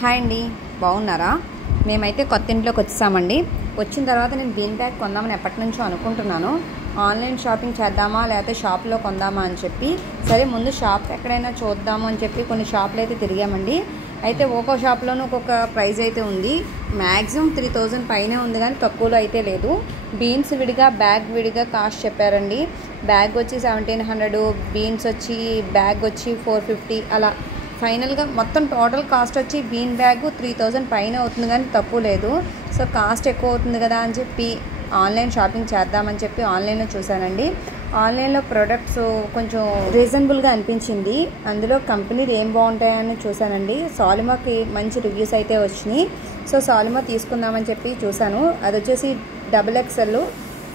Hi అండి, బాగున్నారా? మేమైతే కొత్త ఇంట్లోకి వచ్చేసామండి. వచ్చిన తర్వాత నేను బీన్ బ్యాగ్ కొందామని ఎప్పటి నుంచో అనుకుంటున్నాను. ఆన్లైన్ షాపింగ్ చేద్దామా లేకపోతే షాప్లో కొందామా అని చెప్పి, సరే ముందు షాప్ ఎక్కడైనా చూద్దాము అని చెప్పి కొన్ని షాపులు అయితే తిరిగామండి. అయితే ఒక్కో షాప్లోనూ ఒక్కొక్క ప్రైస్ అయితే ఉంది. మ్యాక్సిమం 3000 పైనే ఉంది, కానీ తక్కువలో అయితే లేదు. బీన్స్ విడిగా బ్యాగ్ విడిగా కాస్ట్ చెప్పారండి. బ్యాగ్ వచ్చి 1700, బీన్స్ వచ్చి బ్యాగ్ వచ్చి 450 అలా. ఫైనల్గా మొత్తం టోటల్ కాస్ట్ వచ్చి బీన్ బ్యాగ్ 3000 పైన అవుతుంది, కానీ తక్కువ లేదు. సో కాస్ట్ ఎక్కువ అవుతుంది కదా అని చెప్పి ఆన్లైన్ షాపింగ్ చేద్దామని చెప్పి ఆన్లైన్లో చూశానండి. ఆన్లైన్లో ప్రొడక్ట్స్ కొంచెం రీజనబుల్గా అనిపించింది. అందులో కంపెనీలు ఏం బాగుంటాయని చూశానండి. సాలిమాకి మంచి రివ్యూస్ అయితే వచ్చినాయి. సో సాలిమా తీసుకుందామని చెప్పి చూశాను. అది వచ్చేసి XXL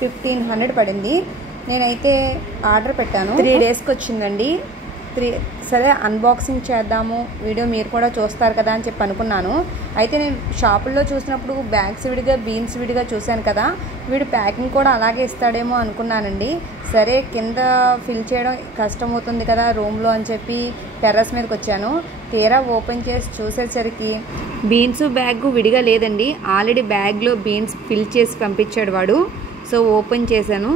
1500 పడింది. నేనైతే ఆర్డర్ పెట్టాను. 3 డేస్కి వచ్చిందండి. సరే అన్బాక్సింగ్ చేద్దాము, వీడియో మీరు కూడా చూస్తారు కదా అని చెప్పి అనుకున్నాను. అయితే నేను షాపుల్లో చూసినప్పుడు బ్యాగ్స్ విడిగా బీన్స్ విడిగా చూశాను కదా, వీడు ప్యాకింగ్ కూడా అలాగే ఇస్తాడేమో అనుకున్నానండి. సరే కింద ఫిల్ చేయడం కష్టం అవుతుంది కదా రూమ్లో అని చెప్పి టెర్రస్ మీదకి వచ్చాను. తీరా ఓపెన్ చేసి చూసేసరికి బీన్స్ బ్యాగ్ విడిగా లేదండి. ఆల్రెడీ బ్యాగ్లో బీన్స్ ఫిల్ చేసి పంపించాడు వాడు. సో ఓపెన్ చేశాను.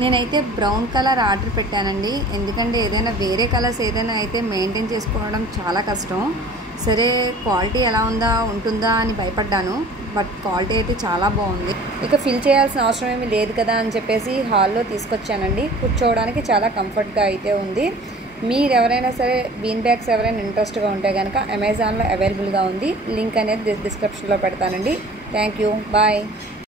నేనైతే బ్రౌన్ కలర్ ఆర్డర్ పెట్టానండి. ఎందుకంటే ఏదైనా వేరే కలర్స్ ఏదైనా అయితే మెయింటైన్ చేసుకోవడం చాలా కష్టం. సరే క్వాలిటీ ఎలా ఉంటుందా అని భయపడ్డాను, బట్ క్వాలిటీ అయితే చాలా బాగుంది. ఇక ఫిల్ చేయాల్సిన అవసరం ఏమీ లేదు కదా అని చెప్పేసి హాల్లో తీసుకొచ్చానండి. కూర్చోవడానికి చాలా కంఫర్ట్గా అయితే ఉంది. మీరు ఎవరైనా సరే బీన్ బ్యాగ్స్ ఎవరైనా ఇంట్రెస్ట్గా ఉంటే కనుక అమెజాన్లో అవైలబుల్గా ఉంది. లింక్ అనేది డిస్క్రిప్షన్లో పెడతానండి. Thank you, bye.